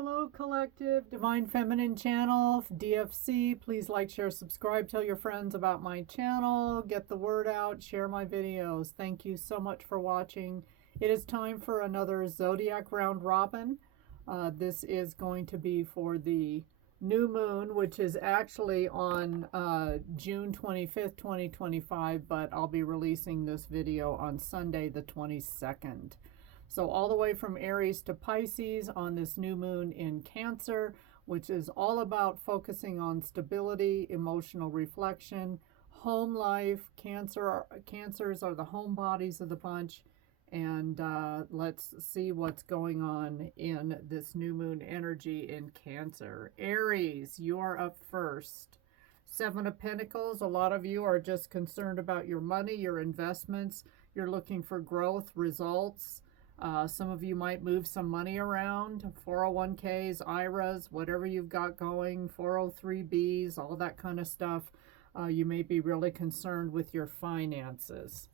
Hello, Collective Divine Feminine Channel, DFC. Please like, share, subscribe, tell your friends about my channel, get the word out, share my videos. Thank you so much for watching. It is time for another Zodiac Round Robin. This is going to be for the new moon, which is actually on June 25th, 2025, but I'll be releasing this video on Sunday the 22nd. So all the way from Aries to Pisces on this new moon in Cancer, which is all about focusing on stability, emotional reflection, home life. Cancers are the home bodies of the bunch. And let's see what's going on in this new moon energy in Cancer. Aries, you are up first. Seven of Pentacles. A lot of you are just concerned about your money, your investments. You're looking for growth, results. Some of you might move some money around, 401ks, IRAs, whatever you've got going, 403bs, all that kind of stuff. You may be really concerned with your finances.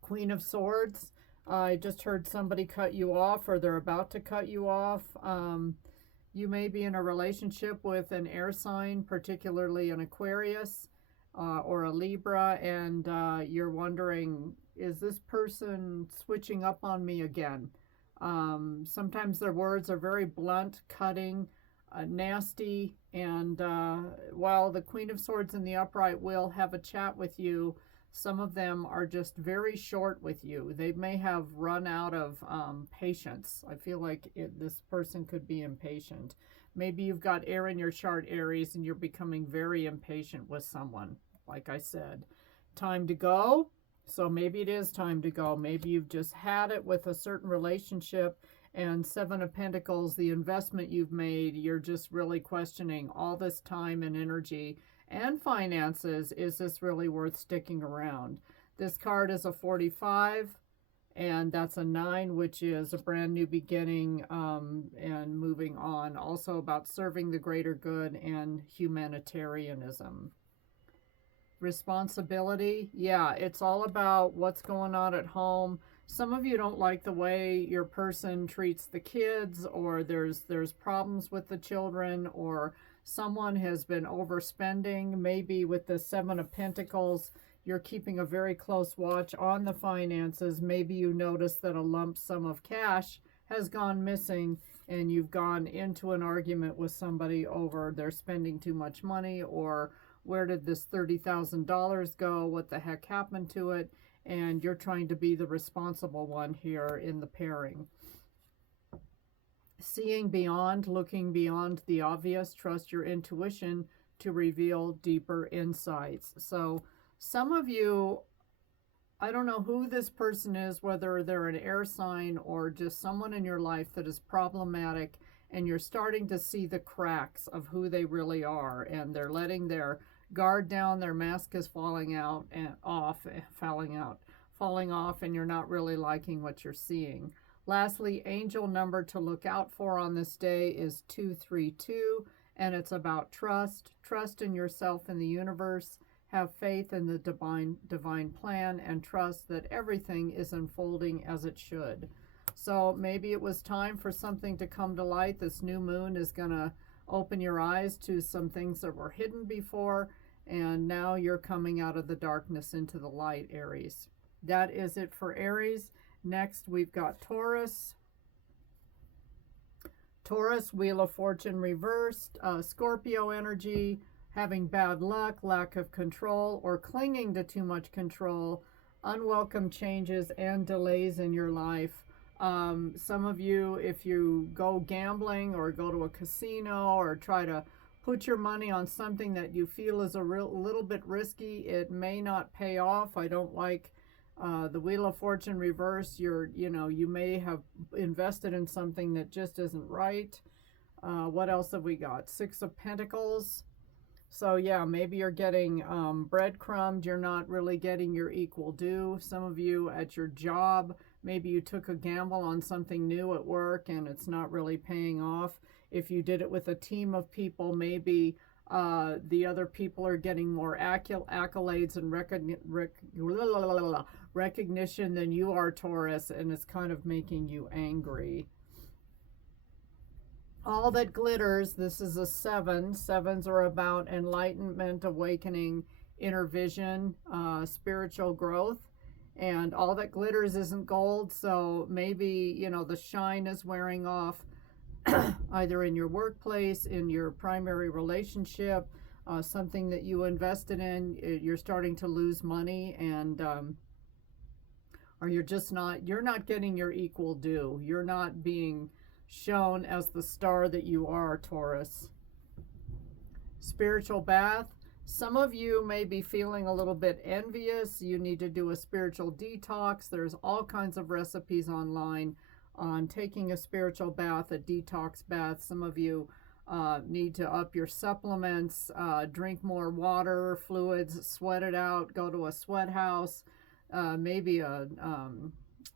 Queen of Swords, I just heard somebody cut you off, or they're about to cut you off. You may be in a relationship with an air sign, particularly an Aquarius or a Libra, and you're wondering, is this person switching up on me again? Sometimes their words are very blunt, cutting, nasty, and while the Queen of Swords in the upright will have a chat with you, some of them are just very short with you. They may have run out of patience. I feel like this person could be impatient. Maybe you've got air in your chart, Aries, and you're becoming very impatient with someone. Like I said, time to go. So maybe it is time to go. Maybe you've just had it with a certain relationship, and Seven of Pentacles, the investment you've made, you're just really questioning all this time and energy and finances. Is this really worth sticking around? This card is a 45, and that's a 9, which is a brand new beginning and moving on. Also about serving the greater good and humanitarianism. Responsibility, yeah, it's all about what's going on at home. Some of you don't like the way your person treats the kids, or there's problems with the children, or someone has been overspending. Maybe with the Seven of Pentacles, you're keeping a very close watch on the finances. Maybe you notice that a lump sum of cash has gone missing, and you've gone into an argument with somebody over they're spending too much money, or where did this $30,000 go? What the heck happened to it? And you're trying to be the responsible one here in the pairing. Seeing beyond, looking beyond the obvious. Trust your intuition to reveal deeper insights. So some of you, I don't know who this person is, whether they're an air sign or just someone in your life that is problematic, and you're starting to see the cracks of who they really are, and they're letting their guard down, their mask is falling off, and you're not really liking what you're seeing. Lastly, angel number to look out for on this day is 232, and it's about trust. Trust in yourself and the universe. Have faith in the divine plan, and trust that everything is unfolding as it should. So maybe it was time for something to come to light. This new moon is going to open your eyes to some things that were hidden before, and now you're coming out of the darkness into the light, Aries. That is it for Aries. Next, we've got Taurus. Taurus, Wheel of Fortune reversed, Scorpio energy, having bad luck, lack of control, or clinging to too much control, unwelcome changes and delays in your life. Some of you, if you go gambling or go to a casino or try to put your money on something that you feel is a little bit risky, it may not pay off. I don't like the Wheel of Fortune reverse. You may have invested in something that just isn't right. What else have we got? Six of Pentacles. So yeah, maybe you're getting breadcrumbed. You're not really getting your equal due. Some of you at your job, maybe you took a gamble on something new at work and it's not really paying off. If you did it with a team of people, maybe the other people are getting more accolades and recognition than you are, Taurus, and it's kind of making you angry. All that glitters, this is a 7. 7s are about enlightenment, awakening, inner vision, spiritual growth. And all that glitters isn't gold, so maybe, you know, the shine is wearing off either in your workplace, in your primary relationship, something that you invested in, you're starting to lose money, and or you're not getting your equal due. You're not being shown as the star that you are, Taurus. Spiritual bath. Some of you may be feeling a little bit envious. You need to do a spiritual detox. There's all kinds of recipes online on taking a spiritual bath, a detox bath. Some of you need to up your supplements, drink more water, fluids, sweat it out, go to a sweat house, maybe a,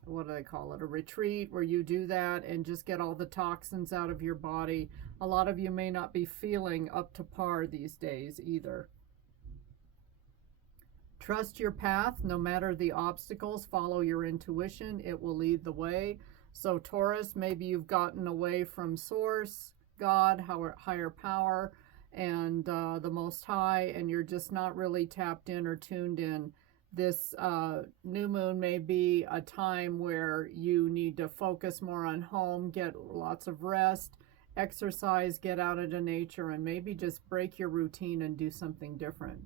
what do they call it, a retreat where you do that and just get all the toxins out of your body. A lot of you may not be feeling up to par these days either. Trust your path. No matter the obstacles, follow your intuition. It will lead the way. So Taurus, maybe you've gotten away from Source, God, higher power, and the Most High, and you're just not really tapped in or tuned in. This new moon may be a time where you need to focus more on home, get lots of rest, exercise, get out into nature, and maybe just break your routine and do something different.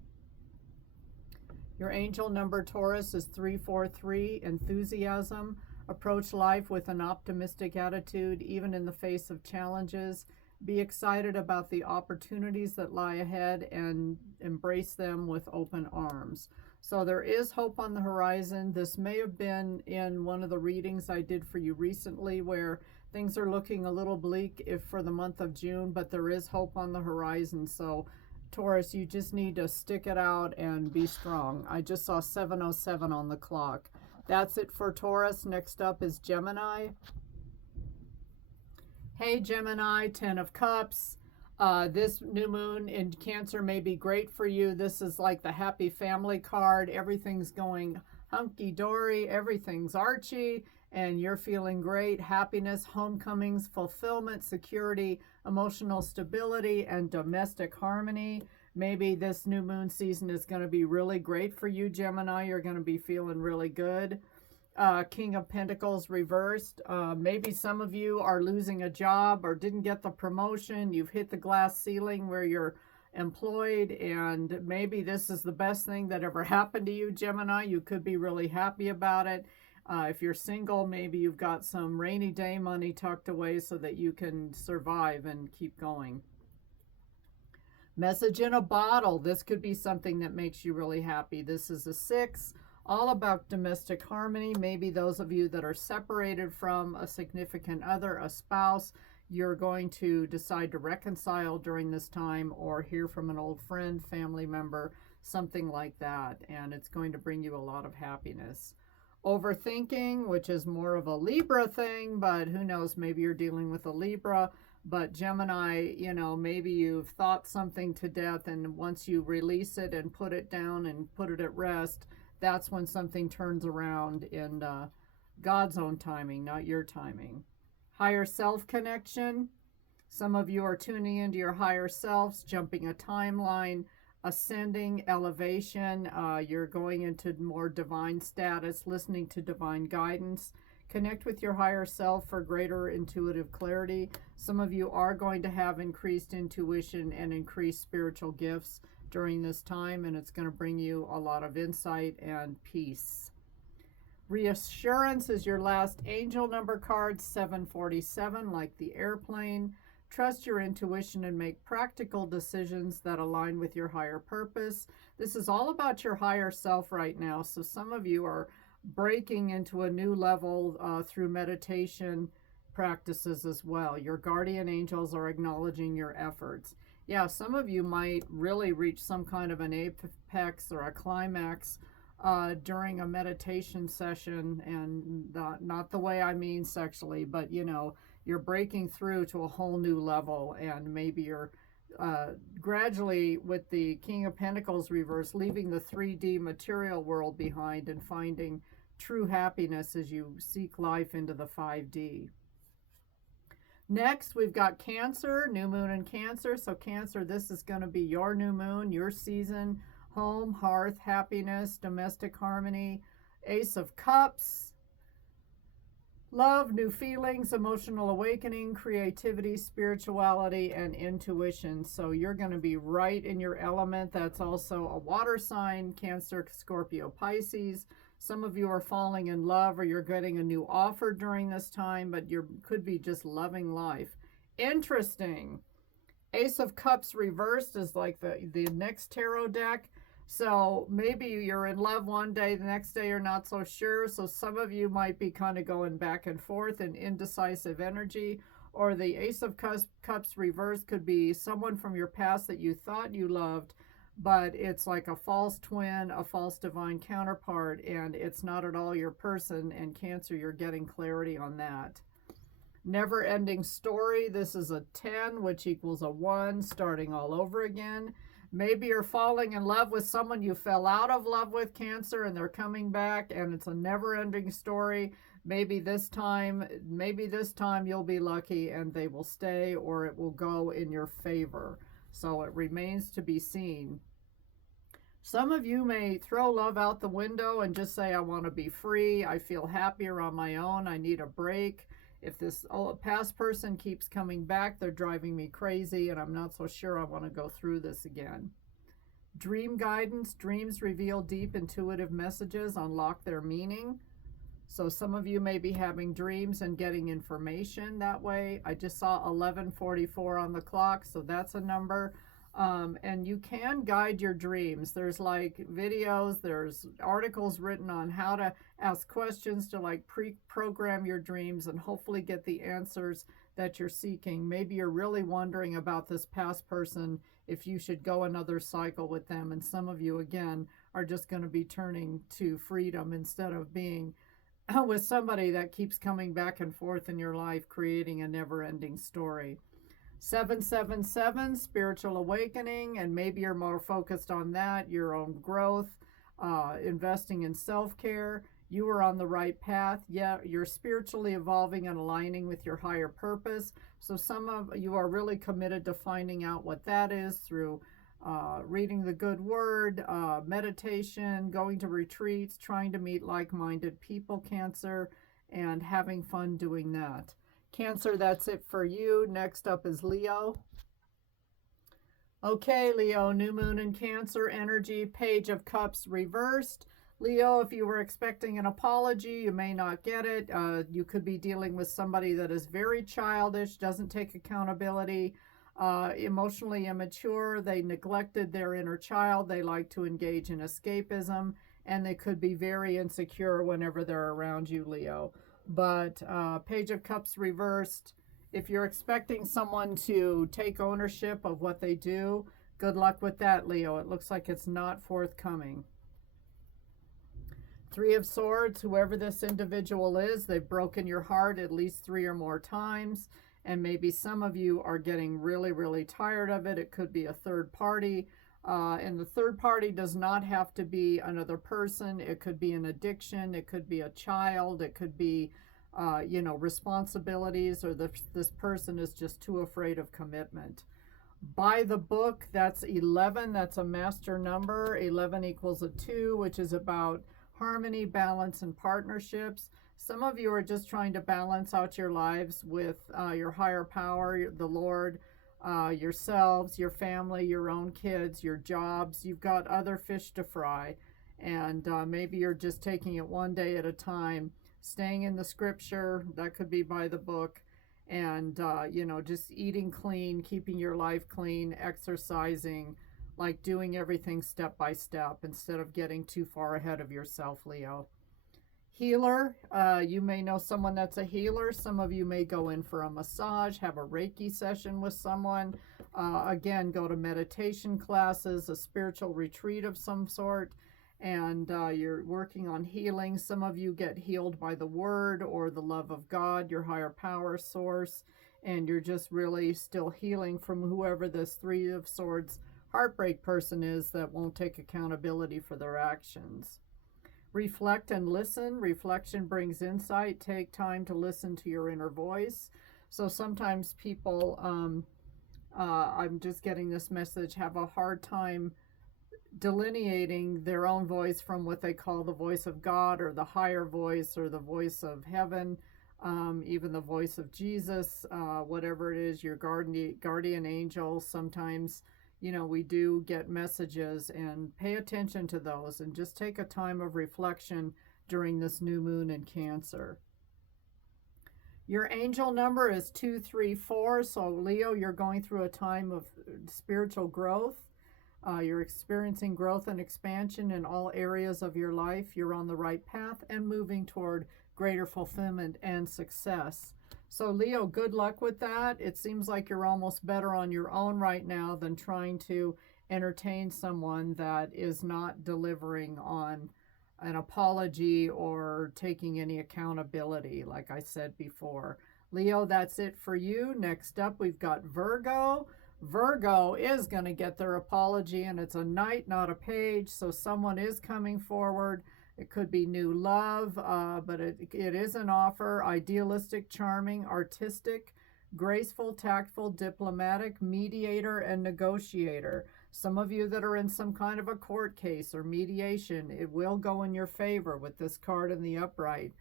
Your angel number, Taurus, is 343, enthusiasm. Approach life with an optimistic attitude, even in the face of challenges. Be excited about the opportunities that lie ahead and embrace them with open arms. So there is hope on the horizon. This may have been in one of the readings I did for you recently where things are looking a little bleak for the month of June, but there is hope on the horizon. So Taurus, you just need to stick it out and be strong. I just saw 7:07 on the clock. That's it for Taurus. Next up is Gemini. Hey Gemini, 10 of Cups. This new moon in Cancer may be great for you. This is like the happy family card. Everything's going hunky-dory. Everything's Archie. And you're feeling great. Happiness, homecomings, fulfillment, security, emotional stability, and domestic harmony. Maybe this new moon season is going to be really great for you, Gemini. You're going to be feeling really good. King of Pentacles reversed. Maybe some of you are losing a job or didn't get the promotion. You've hit the glass ceiling where you're employed, and maybe this is the best thing that ever happened to you, Gemini. You could be really happy about it. If you're single, maybe you've got some rainy day money tucked away so that you can survive and keep going. Message in a bottle. This could be something that makes you really happy. This is a 6, all about domestic harmony. Maybe those of you that are separated from a significant other, a spouse, you're going to decide to reconcile during this time or hear from an old friend, family member, something like that. And it's going to bring you a lot of happiness. Overthinking, which is more of a Libra thing, but who knows, maybe you're dealing with a Libra. But Gemini, you know, maybe you've thought something to death, and once you release it and put it down and put it at rest, that's when something turns around in God's own timing, not your timing. Higher self connection. Some of you are tuning into your higher selves, jumping a timeline, ascending, elevation. You're going into more divine status, listening to divine guidance. Connect with your higher self for greater intuitive clarity. Some of you are going to have increased intuition and increased spiritual gifts during this time, and it's going to bring you a lot of insight and peace. Reassurance is your last angel number card, 747, like the airplane. Trust your intuition and make practical decisions that align with your higher purpose. This is all about your higher self right now, so some of you are breaking into a new level through meditation practices as well. Your guardian angels are acknowledging your efforts. Yeah, some of you might really reach some kind of an apex or a climax during a meditation session, and not the way I mean sexually, but you know, you're breaking through to a whole new level, and maybe you're gradually, with the King of Pentacles reverse, leaving the 3D material world behind and finding true happiness as you seek life into the 5D. Next, we've got Cancer, new moon in Cancer. So Cancer, this is going to be your new moon, your season, home, hearth, happiness, domestic harmony, Ace of Cups, love, new feelings, emotional awakening, creativity, spirituality, and intuition. So you're going to be right in your element. That's also a water sign, Cancer, Scorpio, Pisces. Some of you are falling in love or you're getting a new offer during this time, but you could be just loving life. Interesting. Ace of Cups reversed is like the next tarot deck. So maybe you're in love one day, the next day you're not so sure. So some of you might be kind of going back and forth in indecisive energy. Or the Ace of Cups reversed could be someone from your past that you thought you loved, but it's like a false twin, a false divine counterpart, and it's not at all your person. And Cancer, you're getting clarity on that. Never ending story. This is a 10, which equals a 1, starting all over again. Maybe you're falling in love with someone you fell out of love with, Cancer, and they're coming back, and it's a never-ending story. Maybe this time you'll be lucky and they will stay, or it will go in your favor. So it remains to be seen. Some of you may throw love out the window and just say, I want to be free. I feel happier on my own. I need a break. If this past person keeps coming back, they're driving me crazy and I'm not so sure I want to go through this again. Dream guidance. Dreams reveal deep intuitive messages, unlock their meaning. So some of you may be having dreams and getting information that way. I just saw 11:44 on the clock, so that's a number. And you can guide your dreams. There's like videos, there's articles written on how to ask questions to like pre-program your dreams and hopefully get the answers that you're seeking. Maybe you're really wondering about this past person, if you should go another cycle with them. And some of you, again, are just going to be turning to freedom instead of being with somebody that keeps coming back and forth in your life, creating a never-ending story. 777, spiritual awakening, and maybe you're more focused on that, your own growth, investing in self-care. You are on the right path. Yeah, you're spiritually evolving and aligning with your higher purpose. So some of you are really committed to finding out what that is through reading the good word, meditation, going to retreats, trying to meet like-minded people, Cancer, and having fun doing that. Cancer, that's it for you. Next up is Leo. Okay, Leo, new moon in Cancer energy, Page of Cups reversed. Leo, if you were expecting an apology, you may not get it. You could be dealing with somebody that is very childish, doesn't take accountability, emotionally immature. They neglected their inner child. They like to engage in escapism, and they could be very insecure whenever they're around you, Leo. But Page of Cups reversed. If you're expecting someone to take ownership of what they do, good luck with that, Leo. It looks like it's not forthcoming. Three of Swords, whoever this individual is, they've broken your heart at least 3 or more times. And maybe some of you are getting really, really tired of it. It could be a third party. And the third party does not have to be another person. It could be an addiction. It could be a child. It could be, responsibilities, or this person is just too afraid of commitment. By the book, that's 11. That's a master number. 11 equals a 2, which is about harmony, balance, and partnerships. Some of you are just trying to balance out your lives with your higher power, the Lord, yourselves, your family, your own kids, your jobs. You've got other fish to fry, and maybe you're just taking it one day at a time, staying in the scripture. That could be by the book, and just eating clean, keeping your life clean, exercising, like doing everything step by step instead of getting too far ahead of yourself, Leo. Healer, you may know someone that's a healer. Some of you may go in for a massage, have a Reiki session with someone. Again, go to meditation classes, a spiritual retreat of some sort, and you're working on healing. Some of you get healed by the word or the love of God, your higher power source, and you're just really still healing from whoever this Three of Swords heartbreak person is that won't take accountability for their actions. Reflect and listen. Reflection brings insight. Take time to listen to your inner voice. So sometimes people, I'm just getting this message, have a hard time delineating their own voice from what they call the voice of God or the higher voice or the voice of heaven, even the voice of Jesus, whatever it is, your guardian angel. Sometimes, you know, we do get messages, and pay attention to those and just take a time of reflection during this new moon in Cancer. Your angel number is 234. So Leo, you're going through a time of spiritual growth. You're experiencing growth and expansion in all areas of your life. You're on the right path and moving toward greater fulfillment and success. So Leo, good luck with that. It seems like you're almost better on your own right now than trying to entertain someone that is not delivering on an apology or taking any accountability, like I said before. Leo, that's it for you. Next up, we've got Virgo. Virgo is going to get their apology, and it's a knight, not a page, so someone is coming forward. It could be new love, but it is an offer. Idealistic, charming, artistic, graceful, tactful, diplomatic, mediator, and negotiator. Some of you that are in some kind of a court case or mediation, it will go in your favor with this card in the upright.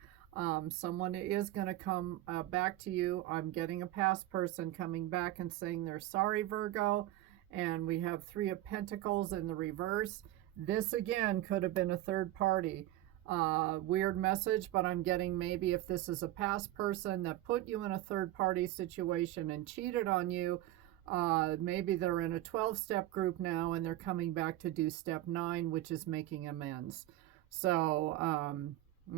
Someone is going to come back to you. I'm getting a past person coming back and saying they're sorry, Virgo. And we have 3 of Pentacles in the reverse. This, again, could have been a third party. Weird message, but I'm getting maybe if this is a past person that put you in a third party situation and cheated on you, maybe they're in a 12-step group now and they're coming back to do step 9, which is making amends. So,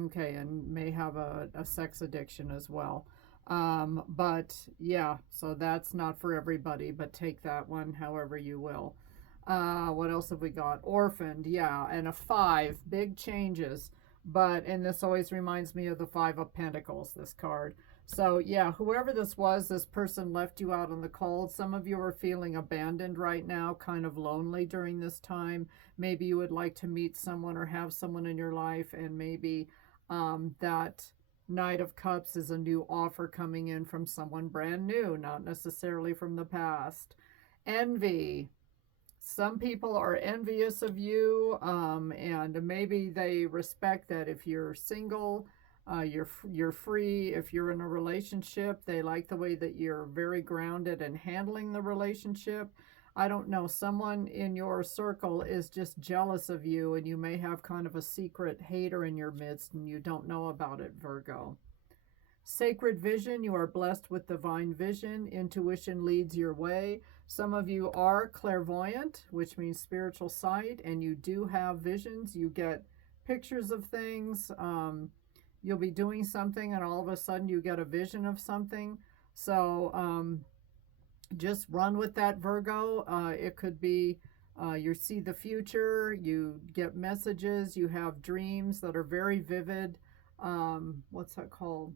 okay, and may have a sex addiction as well. But yeah, so that's not for everybody, but take that one however you will. What else have we got? Orphaned, yeah, and a 5, big changes. And this always reminds me of the 5 of Pentacles, this card. So yeah, whoever this was, this person left you out in the cold. Some of you are feeling abandoned right now, kind of lonely during this time. Maybe you would like to meet someone or have someone in your life, and maybe that Knight of Cups is a new offer coming in from someone brand new, not necessarily from the past. Envy. Some people are envious of you, and maybe they respect that if you're single, you're free. If you're in a relationship, they like the way that you're very grounded and handling the relationship. I don't know, someone in your circle is just jealous of you, and you may have kind of a secret hater in your midst and you don't know about it, Virgo. Sacred vision, you are blessed with divine vision. Intuition leads your way. Some of you are clairvoyant, which means spiritual sight, and you do have visions. You get pictures of things. You'll be doing something and all of a sudden you get a vision of something. So just run with that, Virgo. It could be you see the future, you get messages, you have dreams that are very vivid. What's that called?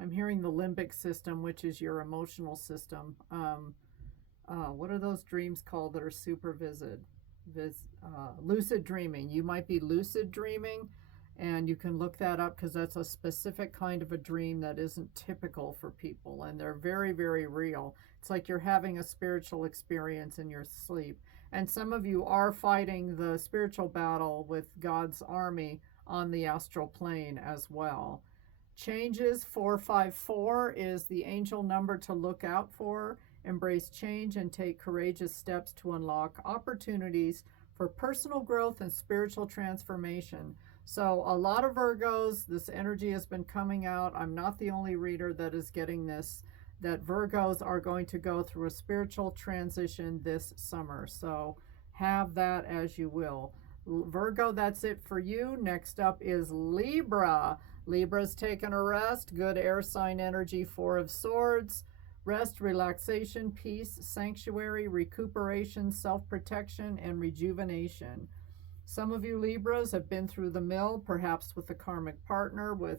I'm hearing the limbic system, which is your emotional system. What are those dreams called that are super vivid? Lucid dreaming. You might be lucid dreaming, and you can look that up because that's a specific kind of a dream that isn't typical for people, and they're very, very real. It's like you're having a spiritual experience in your sleep. And some of you are fighting the spiritual battle with God's army on the astral plane as well. Changes, 454 is the angel number to look out for. Embrace change and take courageous steps to unlock opportunities for personal growth and spiritual transformation. So a lot of Virgos, this energy has been coming out. I'm not the only reader that is getting this, that Virgos are going to go through a spiritual transition this summer. So have that as you will. Virgo, that's it for you. Next up is Libra. Libra's taking a rest. Good air sign energy, 4 of Swords. Rest, relaxation, peace, sanctuary, recuperation, self-protection, and rejuvenation. Some of you Libras have been through the mill, perhaps with a karmic partner, with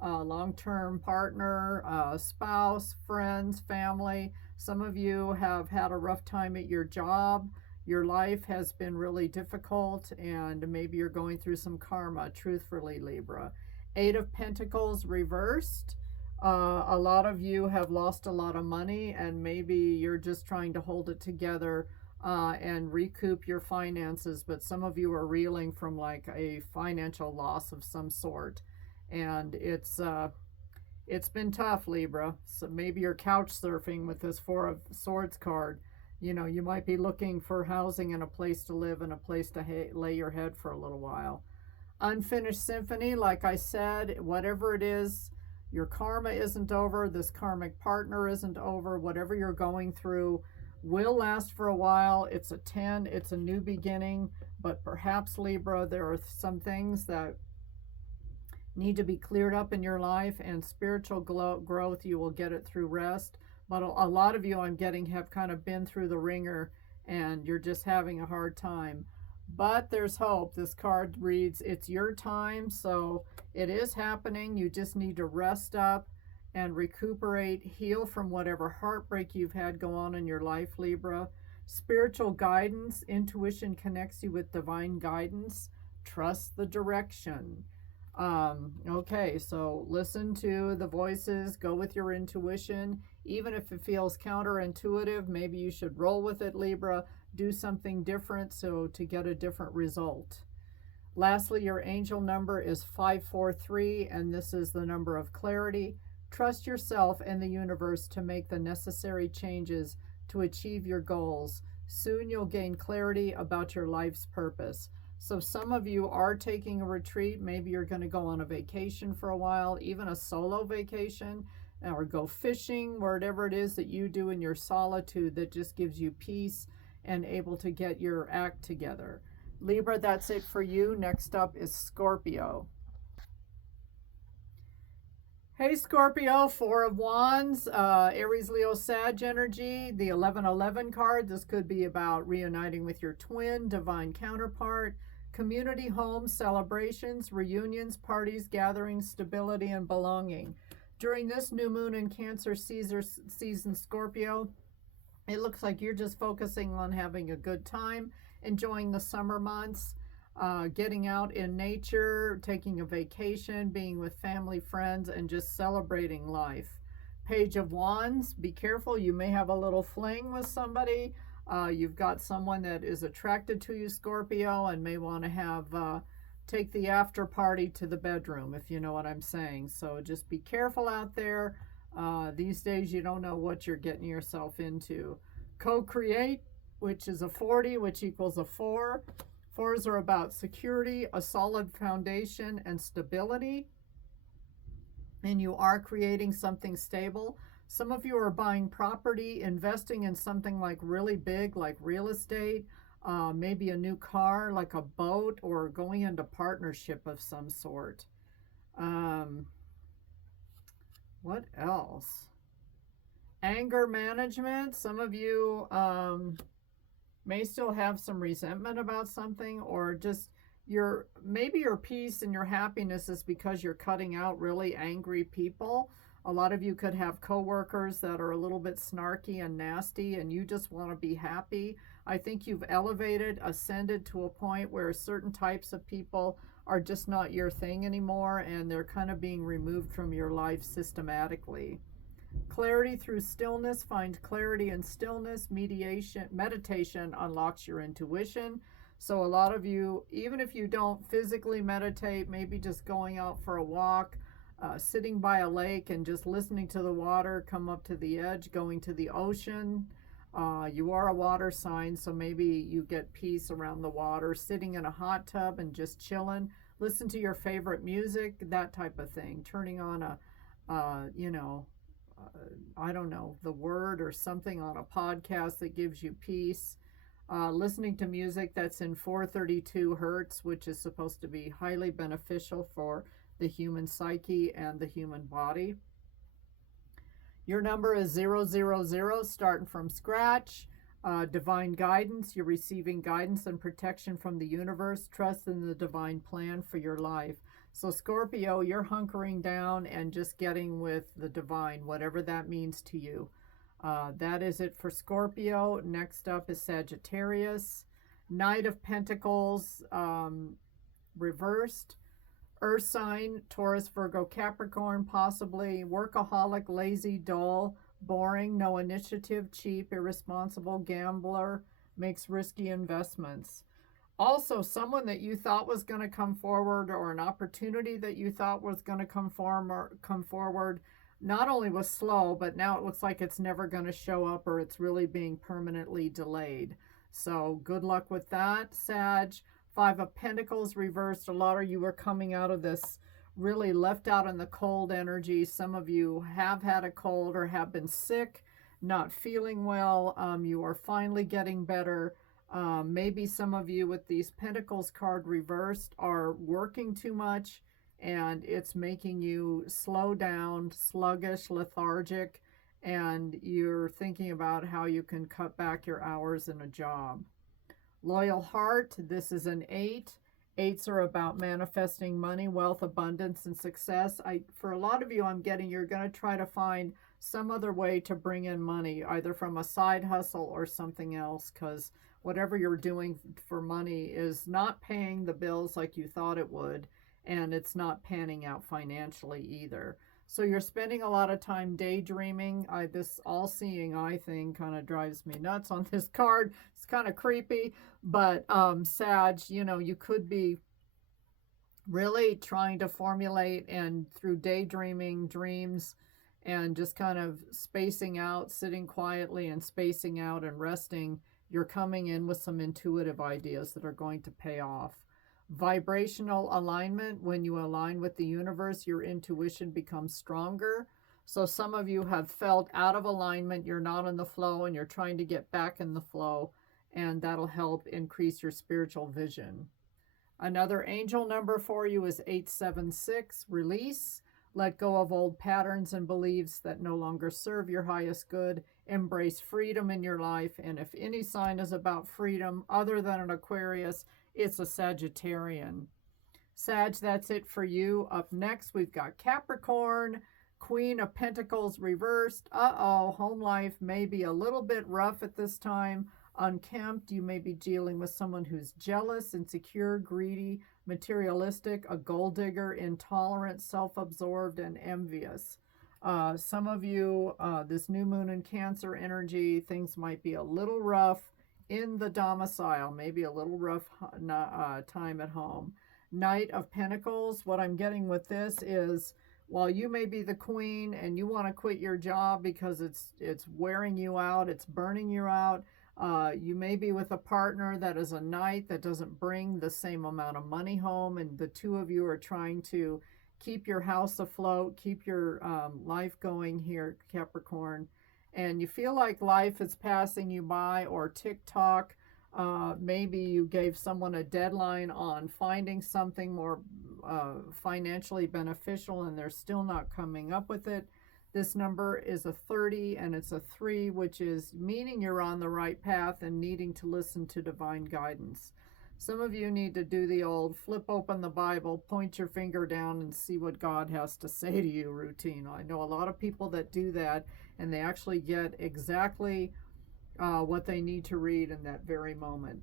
a long-term partner, spouse, friends, family. Some of you have had a rough time at your job. Your life has been really difficult, and maybe you're going through some karma, truthfully, Libra. 8 of Pentacles reversed. A lot of you have lost a lot of money, and maybe you're just trying to hold it together and recoup your finances, but some of you are reeling from like a financial loss of some sort, and it's been tough, Libra. So maybe you're couch surfing with this Four of Swords card. You know, you might be looking for housing and a place to live and a place to lay your head for a little while. Unfinished symphony, like I said, whatever it is, your karma isn't over, this karmic partner isn't over, whatever you're going through will last for a while. It's a 10, it's a new beginning, but perhaps, Libra, there are some things that need to be cleared up in your life, and spiritual growth, you will get it through rest. But a lot of you, I'm getting, have kind of been through the ringer and you're just having a hard time. But there's hope. This card reads, it's your time, so it is happening. You just need to rest up and recuperate, heal from whatever heartbreak you've had go on in your life, Libra. Spiritual guidance, intuition connects you with divine guidance. Trust the direction. Okay, so listen to the voices, go with your intuition. Even if it feels counterintuitive, maybe you should roll with it, Libra. Do something different so to get a different result. Lastly, your angel number is 543, and this is the number of clarity. Trust yourself and the universe to make the necessary changes to achieve your goals. Soon you'll gain clarity about your life's purpose. So some of you are taking a retreat. Maybe you're going to go on a vacation for a while, even a solo vacation, or go fishing, whatever it is that you do in your solitude that just gives you peace and able to get your act together. Libra, that's it for you. Next up is Scorpio. Hey Scorpio, Four of Wands, Aries, Leo, Sag energy, the 1111 card. This could be about reuniting with your twin, divine counterpart, community, homes, celebrations, reunions, parties, gatherings, stability, and belonging. During this new moon in Cancer season, Scorpio, it looks like you're just focusing on having a good time, enjoying the summer months, getting out in nature, taking a vacation, being with family, friends, and just celebrating life. Page of Wands, be careful. You may have a little fling with somebody. You've got someone that is attracted to you, Scorpio, and may want to have take the after party to the bedroom, if you know what I'm saying. So just be careful out there. These days you don't know what you're getting yourself into. Co-create, which is a 40, which equals a 4. 4s are about security, a solid foundation, and stability. And you are creating something stable. Some of you are buying property, investing in something like really big, like real estate, maybe a new car, like a boat, or going into partnership of some sort. What else? Anger management. Some of you may still have some resentment about something, or just maybe your peace and your happiness is because you're cutting out really angry people. A lot of you could have coworkers that are a little bit snarky and nasty, and you just want to be happy. I think you've ascended to a point where certain types of people are just not your thing anymore, and they're kind of being removed from your life systematically. Clarity through stillness. Find clarity in stillness. Meditation unlocks your intuition. So a lot of you, even if you don't physically meditate, maybe just going out for a walk, sitting by a lake and just listening to the water come up to the edge, going to the ocean. You are a water sign, so maybe you get peace around the water, sitting in a hot tub and just chilling. Listen to your favorite music, that type of thing. Turning on I don't know, the Word or something on a podcast that gives you peace. Listening to music that's in 432 hertz, which is supposed to be highly beneficial for the human psyche and the human body. Your number is 000, starting from scratch. Divine guidance. You're receiving guidance and protection from the universe. Trust in the divine plan for your life. So Scorpio, you're hunkering down and just getting with the divine, whatever that means to you. That is it for Scorpio. Next up is Sagittarius. Knight of Pentacles reversed. Earth sign, Taurus, Virgo, Capricorn, possibly. Workaholic, lazy, dull, boring, no initiative, cheap, irresponsible, gambler, makes risky investments. Also, someone that you thought was going to come forward, or an opportunity that you thought was going to come forward, not only was slow, but now it looks like it's never going to show up, or it's really being permanently delayed. So good luck with that, Sag. Five of Pentacles reversed. A lot of you are coming out of this really left out in the cold energy. Some of you have had a cold or have been sick, not feeling well. You are finally getting better. Maybe some of you with these Pentacles card reversed are working too much, and it's making you slow down, sluggish, lethargic, and you're thinking about how you can cut back your hours in a job. Loyal heart, this is an 8. 8s are about manifesting money, wealth, abundance, and success. For a lot of you, I'm getting you're going to try to find some other way to bring in money, either from a side hustle or something else, because whatever you're doing for money is not paying the bills like you thought it would, and it's not panning out financially either. So you're spending a lot of time daydreaming. This all-seeing eye thing kind of drives me nuts on this card. It's kind of creepy, but Sag, you know, you could be really trying to formulate, and through daydreaming, dreams, and just kind of spacing out, sitting quietly and spacing out and resting, you're coming in with some intuitive ideas that are going to pay off. Vibrational alignment, when you align with the universe, your intuition becomes stronger. So some of you have felt out of alignment, you're not in the flow, and you're trying to get back in the flow, and that'll help increase your spiritual vision. Another angel number for you is 876, release. Let go of old patterns and beliefs that no longer serve your highest good. Embrace freedom in your life. And if any sign is about freedom other than an Aquarius, it's a Sagittarian. Sag, that's it for you. Up next, we've got Capricorn, Queen of Pentacles reversed. Home life may be a little bit rough at this time. Unkempt, you may be dealing with someone who's jealous, insecure, greedy, materialistic, a gold digger, intolerant, self-absorbed, and envious. Some of you, this new moon in Cancer energy, things might be a little rough in the domicile, maybe a little rough time at home. Knight of Pentacles, what I'm getting with this is, while you may be the queen and you want to quit your job because it's wearing you out, it's burning you out, you may be with a partner that is a knight that doesn't bring the same amount of money home, and the two of you are trying to keep your house afloat, keep your life going here, Capricorn. And you feel like life is passing you by, or TikTok. Maybe you gave someone a deadline on finding something more financially beneficial, and they're still not coming up with it. This number is a 30, and it's a 3, which is meaning you're on the right path and needing to listen to divine guidance. Some of you need to do the old flip open the Bible, point your finger down, and see what God has to say to you routine. I know a lot of people that do that, and they actually get exactly what they need to read in that very moment.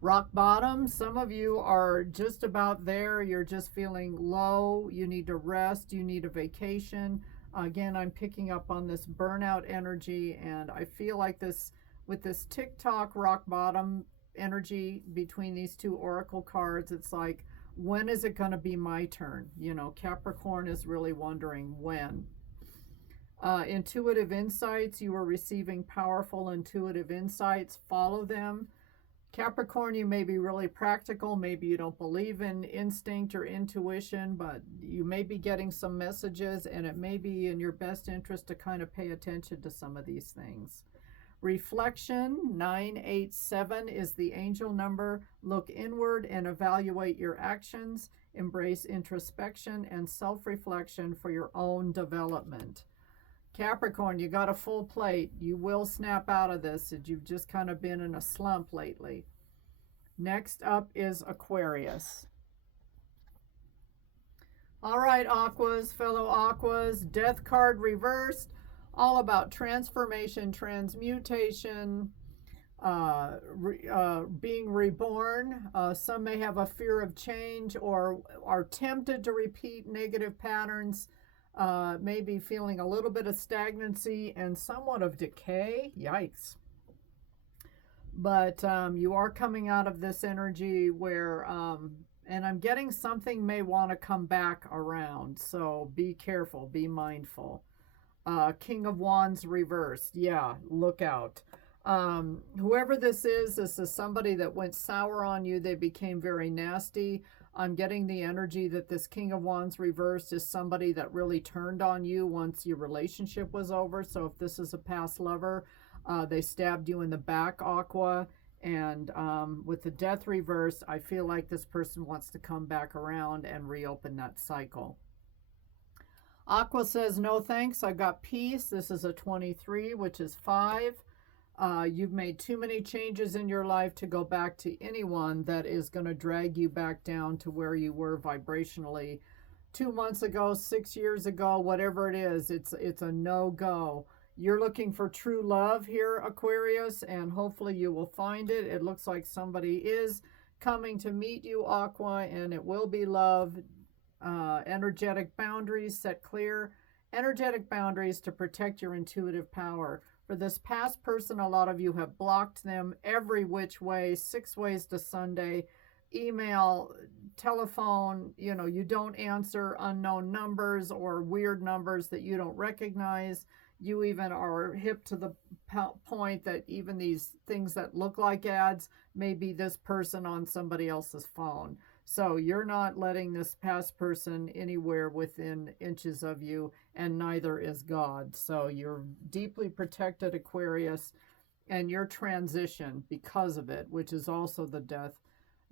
Rock bottom, some of you are just about there. You're just feeling low. You need to rest. You need a vacation. Again, I'm picking up on this burnout energy, and I feel like this, with this TikTok rock bottom energy between these two oracle cards, it's like, when is it going to be my turn? You know, Capricorn is really wondering when. Intuitive insights, you are receiving powerful intuitive insights. Follow them. Capricorn, you may be really practical. Maybe you don't believe in instinct or intuition, but you may be getting some messages, and it may be in your best interest to kind of pay attention to some of these things. Reflection, 987 is the angel number. Look inward and evaluate your actions. Embrace introspection and self-reflection for your own development. Capricorn, you got a full plate. You will snap out of this, as you've just kind of been in a slump lately. Next up is Aquarius. All right, Aquas, fellow Aquas, Death card reversed. All about transformation, transmutation, being reborn. Some may have a fear of change or are tempted to repeat negative patterns, maybe feeling a little bit of stagnancy and somewhat of decay. Yikes. But you are coming out of this energy where, and I'm getting something may want to come back around. So be careful, be mindful. King of Wands reversed. Yeah, look out. Whoever this is somebody that went sour on you. They became very nasty. I'm getting the energy that this King of Wands reversed is somebody that really turned on you once your relationship was over. So if this is a past lover, they stabbed you in the back, Aqua. And with the Death reverse, I feel like this person wants to come back around and reopen that cycle. Aqua says, no thanks, I got peace. This is a 23, which is 5. You've made too many changes in your life to go back to anyone that is going to drag you back down to where you were vibrationally 2 months ago, 6 years ago, whatever it is. It's a no-go. You're looking for true love here, Aquarius, and hopefully you will find it. It looks like somebody is coming to meet you, Aqua, and it will be love. Energetic boundaries set clear. Energetic boundaries to protect your intuitive power. For this past person, a lot of you have blocked them every which way, 6 ways to Sunday, email, telephone, you don't answer unknown numbers or weird numbers that you don't recognize. You even are hip to the point that even these things that look like ads may be this person on somebody else's phone. So you're not letting this past person anywhere within inches of you, and neither is God. So you're deeply protected, Aquarius, and your transition because of it, which is also the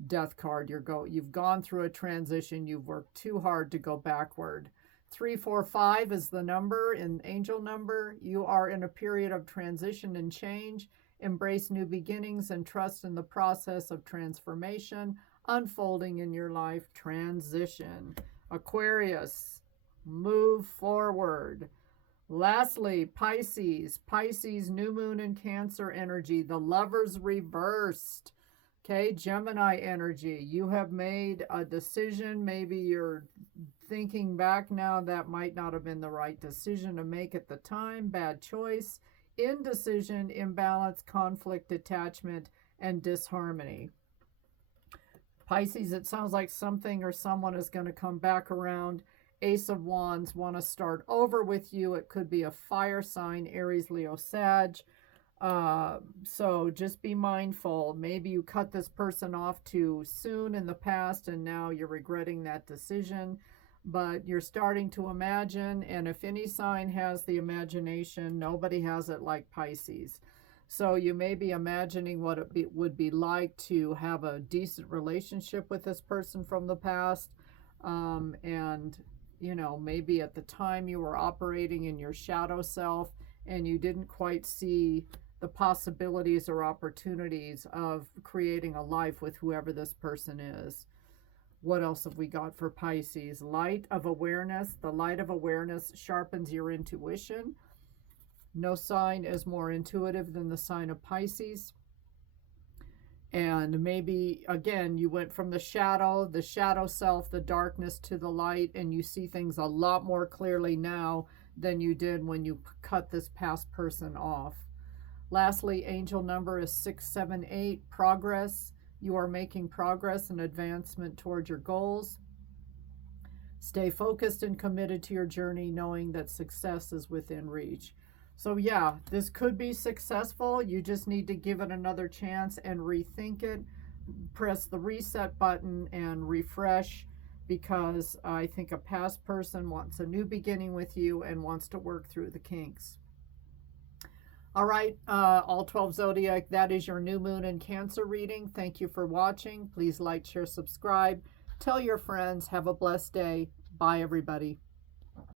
death card. You've gone through a transition. You've worked too hard to go backward. 345 is the number, in angel number. You are in a period of transition and change. Embrace new beginnings and trust in the process of transformation unfolding in your life. Transition. Aquarius, move forward. Lastly, Pisces. Pisces, new moon and Cancer energy. The Lovers reversed. Okay, Gemini energy. You have made a decision. Maybe you're thinking back now, that might not have been the right decision to make at the time. Bad choice. Indecision, imbalance, conflict, detachment, and disharmony. Pisces, it sounds like something or someone is going to come back around. Ace of Wands, want to start over with you. It could be a fire sign, Aries, Leo, Sag. So just be mindful. Maybe you cut this person off too soon in the past and now you're regretting that decision. But you're starting to imagine, and if any sign has the imagination, nobody has it like Pisces. So you may be imagining what it would be like to have a decent relationship with this person from the past. And, maybe at the time you were operating in your shadow self and you didn't quite see the possibilities or opportunities of creating a life with whoever this person is. What else have we got for Pisces? Light of awareness. The light of awareness sharpens your intuition. No sign is more intuitive than the sign of Pisces. And maybe, again, you went from the shadow self, the darkness, to the light, and you see things a lot more clearly now than you did when you cut this past person off. Lastly, angel number is 678, progress. You are making progress and advancement toward your goals. Stay focused and committed to your journey, knowing that success is within reach. So yeah, this could be successful. You just need to give it another chance and rethink it. Press the reset button and refresh, because I think a past person wants a new beginning with you and wants to work through the kinks. All right, all 12 Zodiac, that is your new moon and Cancer reading. Thank you for watching. Please like, share, subscribe. Tell your friends. Have a blessed day. Bye, everybody.